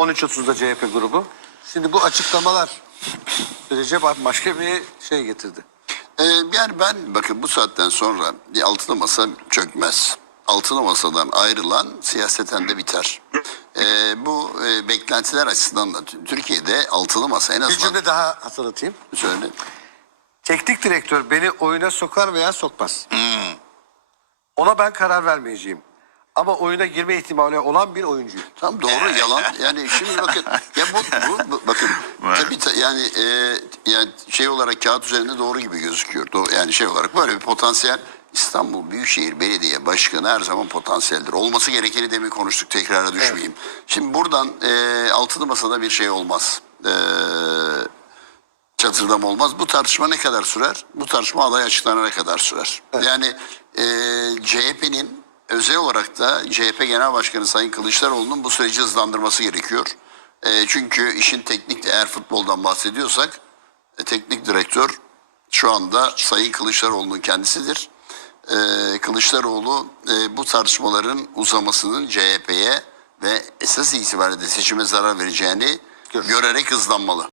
13.30'da CHP grubu. Şimdi bu açıklamalar sürece başka bir şey getirdi. Ee, yani ben bakın bu saatten sonra bir altılı masa çökmez. Altılı masadan ayrılan siyaseten de biter. Ee, bu e, beklentiler açısından da Türkiye'de altılı masa en Bir azından cümle daha hatırlatayım. söyle. Teknik direktör beni oyuna sokar veya sokmaz. Ona ben karar vermeyeceğim. Ama oyuna girme ihtimali olan bir oyuncuyum. Tam doğru yalan. Yani şimdi bakın ya bu, bu, bu- bakın tabii ta- yani e, yani şey olarak kağıt üzerinde doğru gibi gözüküyor. Do- yani şey olarak böyle bir potansiyel İstanbul Büyükşehir Belediye Başkanı her zaman potansiyeldir. Olması gerekeni demin konuştuk tekrara düşmeyeyim. Şimdi buradan e, altılı masada bir şey olmaz. E, çatırdam olmaz. Bu tartışma ne kadar sürer? Bu tartışma aday açıklanana kadar sürer. Yani e, CHP'nin özel olarak da CHP Genel Başkanı Sayın Kılıçdaroğlu'nun bu süreci hızlandırması gerekiyor. E, çünkü işin teknik eğer futboldan bahsediyorsak e, teknik direktör şu anda Sayın Kılıçdaroğlu'nun kendisidir. E, Kılıçdaroğlu e, bu tartışmaların uzamasının CHP'ye ve esas itibariyle de seçime zarar vereceğini görerek hızlanmalı.